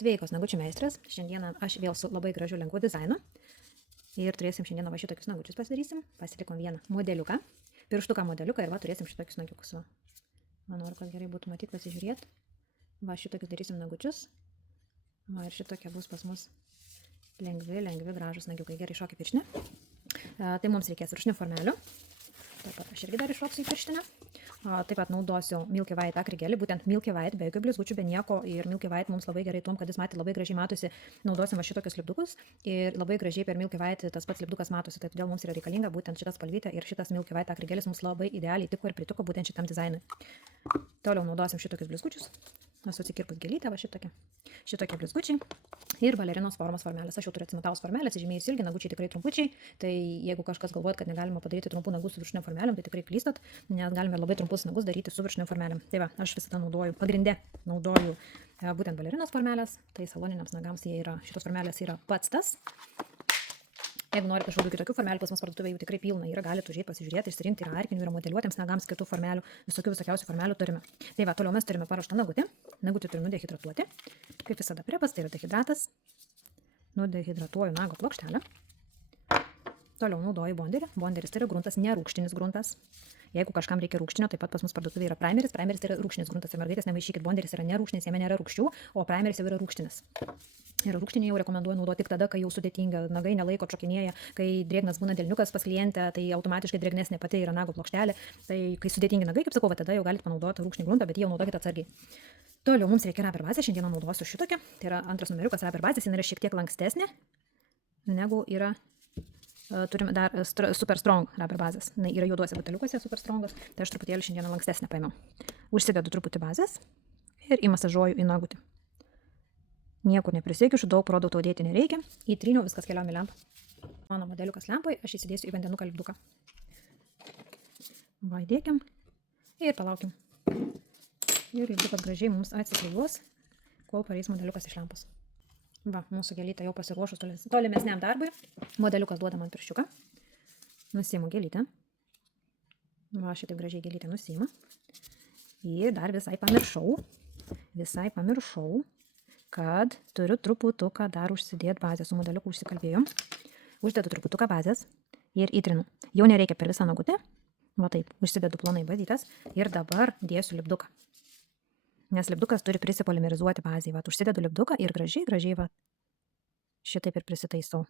Sveikos nagučių meistrės. Šiandieną aš vėl su labai gražiu lengvu dizainu. Ir turėsim šiandieną va šitokius nagučius pasidarysim. Pasilikom vieną modeliuką. Pirštuką modeliuką ir va turėsim šitokius nagiukus. Va. Man noriu, kad gerai būtų matyti, pasižiūrėti. Va šitokius darysim nagučius. Va ir šitokie bus pas mus lengvi, gražus nagiukai. Gerai šokį pirštinę. Tai mums reikės viršinių formelių. Taip pat aš irgi dar iššoksiu į pirštinę. Taip pat naudosiu Milky White akrigelį, būtent Milky White, be jokių blizgučių, be nieko. Ir Milky White mums labai gerai tuom, kad jis labai gražiai matosi. Naudosim va šitokius lipdukus ir labai gražiai per Milky White tas pats lipdukas matosi. Tai todėl mums yra reikalinga būtent šitas spalvytė ir šitas Milky White akrigelis mums labai idealiai tiko ir pritiko būtent šitam dizainui. Toliau naudosim šitokius blizgučius. Susikirpus gėlytę, va šitokie blizgučiai. Ir balerinos formos formelės. Aš jau turiu atsimatavus formelės, žymėjus ilgi, nagučiai tikrai trumpučiai. Tai jeigu kažkas galvojat, kad negalima padaryti trumpų nagų su viršinio formeliam, tai tikrai klystat, nes galime labai trumpus nagus daryti su viršinio formeliam. Tai va, aš visada pagrinde naudoju būtent balerinos formelės. Tai saloniniams nagams šitos formelės yra pats tas. Jeigu nori kažkokių kitokių formelių, pas mus parduotuvėje jų tikrai pilna yra, galite užėjti pasižiūrėti, išsirinkti, yra arkinių, yra modeliuotėms nagams skirtų formelių, visokiausių formelių turime. Tai va, toliau mes turime paruoštą nagutį. Nagutį turime dehidratuoti. Kaip visada prepas, tai yra dehidratas. Nudehidratuoju nago plokštelę. Toliau naudoju bonderį. Bonderis tai yra gruntas, nerūgštinis gruntas. Jeigu kažkam reikia rūgštinio, taip pat pas mus parduotuvėje yra primeris. Primeris tai yra rūgštinis gruntas. Ir mergaitės nemaišykit, bonderis yra nerūgštinis, jame nėra rūgščių, o primeris jau yra rūgštinis. Ir rūgštinį jau rekomenduoju naudoti tik tada, kai jau sudėtinga, nagai nelaiko, šokinėja, kai drėgnas būna delniukas pas klientę, tai automatiškai drėgnesnė pati yra nago plokštelė. Tai kai sudėtingi nagai, kaip sakau, tada jau galite panaudoti rūgštinį gruntą, bet jau naudokite atsargiai. Toliau mums reikia rubber bazę, šiandieną naudosiu šitokią. Tai yra antras numeriukas rubber bazės, jis yra šiek tiek lankstesnė, negu yra, turime dar super strong rubber bazės. Yra juoduose buteliukuose super strongas, tai aš truputėlį šiandieną lankstesnę paėmiau. Užsidedu truputį bazės ir įmasažuoju į nagutį. Niekur neprisiekiu, daug produktų dėti nereikia. Įtryniau, viskas keliaujame į lempą. Mano modeliukas lempai, aš įsidėsiu į vandenuką lipduką. Va, įdėkim ir palaukim. Ir lipdukas gražiai mums atsiklijuos, kol pareis modeliukas iš lempos. Va, mūsų gėlytė jau pasiruošus tolimesniam darbui. Modeliukas duoda man pirščiuką. Nusiimu gėlytę. Va, šitaip gražiai gėlytę nusiima. Ir dar visai pamiršau, kad turiu truputuką dar užsidėti bazę. Su modeliuku užsikalbėjom. Uždedu truputuką bazės ir įtrinu. Jau nereikia per visą nagutę. Va taip, užsidedu plonai bazytas ir dabar dėsiu lipduką. Nes lipdukas turi prisipolimerizuoti bazį. Va, užsidedu lipduką ir gražiai, va, šitaip ir prisitaisau.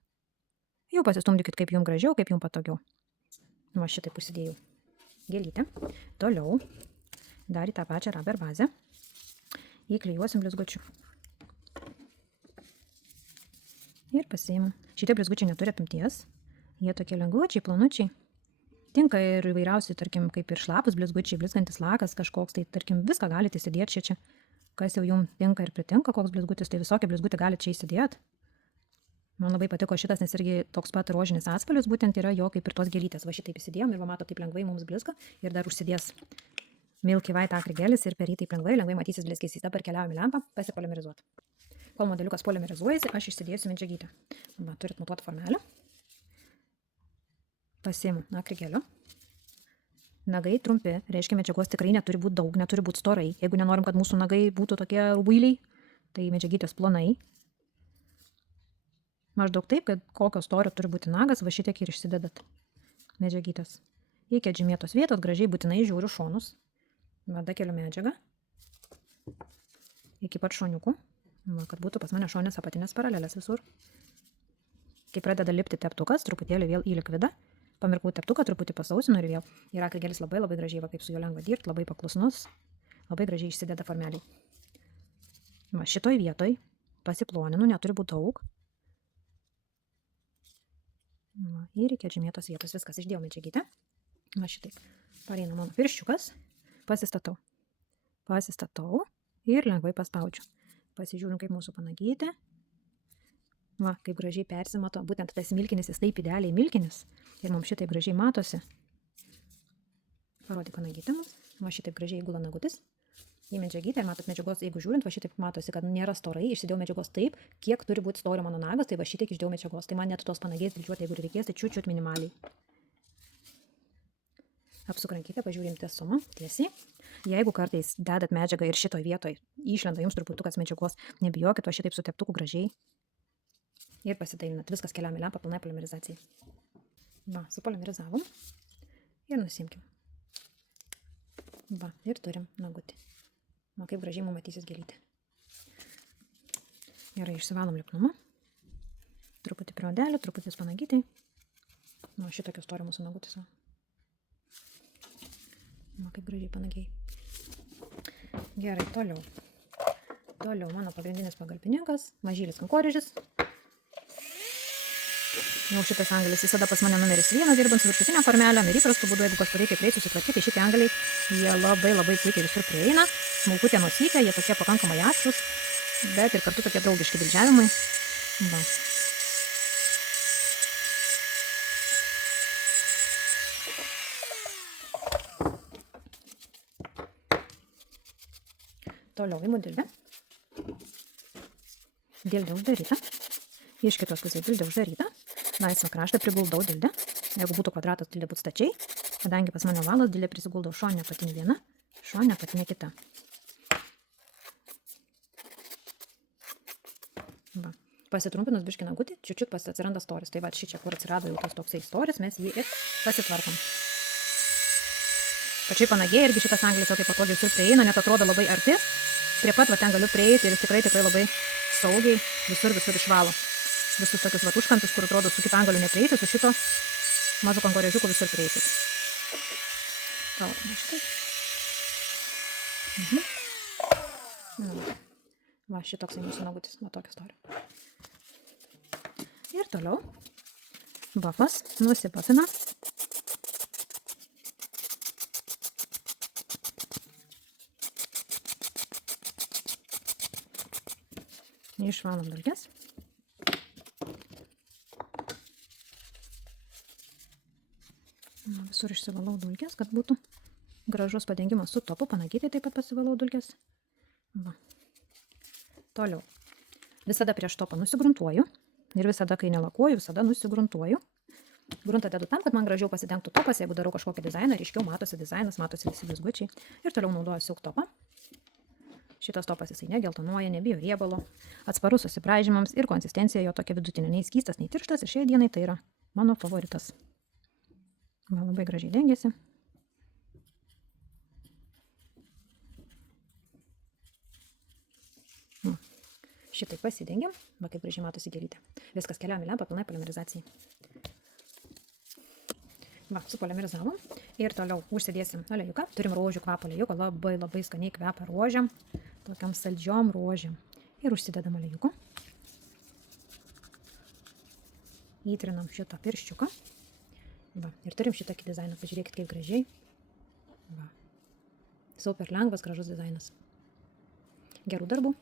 Jau pasistumdykit, kaip jums gražiau, kaip jums patogiau. Va, šitaip užsidėjau gėlytę. Toliau dar į tą pačią rubber bazę įklijuosim blizgučių. Ir pasiimu. Šitie blizgučiai neturi apimties. Jie tokie lengvučiai, planučiai. Tinka ir įvairiausiai, tarkim, kaip ir šlapus blizgučiai, blizgantis lakas kažkoks, tai tarkim viską galite įsidėti čia. Kas jau jums tinka ir pritinka, koks blizgutis, tai visokį blizgutį galite čia įsidėti. Man labai patiko šitas, nes irgi toks pat rožinis atspalvis, būtent yra jo kaip ir tos gėlytės. Va šitaip įsidėjom ir va mato, taip lengvai mums blizga ir dar užsidės Milky White akrigelis ir per jį taip lengvai matysis blizgesys. Dabar keliaujame į lempą pasipolimerizuoti. Kol modeliukas polimerizuojasi, aš išsidėsiu medžiagytę. Va, turit matuoti formelę. Pasiimu akrigelio. Nagai trumpi, reiškia medžiagos tikrai neturi būti daug, neturi būti storai. Jeigu nenorim, kad mūsų nagai būtų tokie rubuiliai, tai medžiagytės plonai. Maždaug taip, kad kokio storio turi būti nagas, va šitiek ir išsidedat medžiagytės. Iki atžymėtos vietos gražiai būtinai žiūriu šonus. Vada keliu medžiagą. Iki pat šoniukų. Va, kad būtų pas mane šonės apatinės paralelės visur. Kai pradeda lipti teptukas, truputėlį vėl į likvidą. Pamirkau teptuką, truputį pasausinu ir vėl. Ir akrigelis labai gražiai, va, kaip su juo lengva dirbti, labai paklusnus. Labai gražiai išsideda formeliai. Va, šitoj vietoj pasiploninu, neturi būti daug. Va, ir iki atžymėtos vietos viskas išdėjau medžiagytę. Va šitaip. Pareina mano pirščiukas. Pasistatau ir lengvai paspaudžiu. Pasižiūrim, kaip mūsų panagytė. Va, kaip gražiai persimato. Būtent tas milkinis, jis taip idealiai milkinis. Ir mums šitaip gražiai matosi. Parodį panagytę mums. Va, šitaip gražiai įgula nagutis. Į medžiagytę. Ir matot medžiagos, jeigu žiūrint, va šitaip matosi, kad nėra storai. Išsidėjau medžiagos taip, kiek turi būti storio mano nagas. Tai va šitiek išdėjau medžiagos. Tai man net tos panagės didžiuoti, jeigu reikės, tai čiut minimaliai. Apsukrankite, pažiūrim tiesumą, tiesiai. Jeigu kartais dedat medžiagą ir šitoj vietoj išlenda jums truputukas medžiagos, nebijokit, va šitaip su teptuku gražiai ir pasidailinat. Viskas keliam į lempą pilnai polimerizacijai. Va, supolimerizavom ir nusimkim. Va, ir turim nagutį. Va, kaip gražiai mums matysis gėlytė. Gerai, išsivalom lipnumą. Truputį prie odelio, truputį spanagytai. Va, šitokios turi mūsų nagutis. Va, kaip gražiai panagiai. Gerai, toliau. Toliau mano pagrindinis pagalbininkas, mažylis kankorėžis. Jau šitas angelis visada pas mane numeris 1, dirbant su viršutinė formelė. Ir įprastų būdų, jeigu kažkur reikia greit susitvarkyti, šitie angeliai, jie labai puikiai visur prieina. Smulkutė nosytė, jie tokie pakankamai aštrūs, bet ir kartu tokie draugiški dildžiavimai. Va. Toliau imu dildę. Dildė uždaryta. Iš kitos pusės dildė uždaryta. Laisvą kraštą priguldau dildę. Jeigu būtų kvadratas, dildė būtų stačiai. Kadangi pas mane ovalas, dildė prisiguldau šoninę patinę vieną, šoninę patinę kitą. Va. Pasitrumpinus biškį nagutį, čiučiut atsiranda storis. Tai va, šičia, kur atsirado jau tas toksai storis, mes jį ir pasitvarkom. Pačiai panagėje irgi šitas angelis tokiai patogiai visur prieina, net atrodo labai arti. Prie pat va ten galiu prieiti ir tikrai labai saugiai visur išvalo. Visus tokius va užkampius, kur atrodo su kitą angeliu neprieiti, su šito mažu kankorėžiuku visur prieiti. Va, šitoksai mūsų nagutis, va tokia storia. Ir toliau bafas nusipapina. Išvalom dulkes. Visur išsivalau dulkes, kad būtų gražus padengimas su topu. Panagytai taip pat pasivalau dulkes. Va. Toliau. Visada prieš topą nusigruntuoju. Ir visada, kai nelakuoju, visada nusigruntuoju. Gruntą dedu tam, kad man gražiau pasidengtų topas. Jeigu darau kažkokį dizainą, ryškiau matosi dizainas, matosi visi blizgučiai. Ir toliau naudoju silk topą. Šitas topas jisai negeltonuoja, nebijo riebalo, atsparus susibraižymams ir konsistencija jo tokia vidutinė, nei skystas, nei tirštas. Ir šiai dienai tai yra mano favoritas. Va, labai gražiai dengiasi. Šitai pasidengiam, va kaip gražiai matosi gėlytė. Viskas keliam į lempą pilnai polimerizacijai. Va, supolimerizavom. Ir toliau užsidėsim aliejuką. Turim rožių kvapą aliejuką, labai skaniai kvepia rožiam, tokiam saldžiom rožiam. Ir užsidedam aliejuką. Įtrinam šitą pirščiuką. Va, ir turim šitokį dizainą, pažiūrėkit kaip gražiai. Va. Super lengvas, gražus dizainas. Gerų darbų.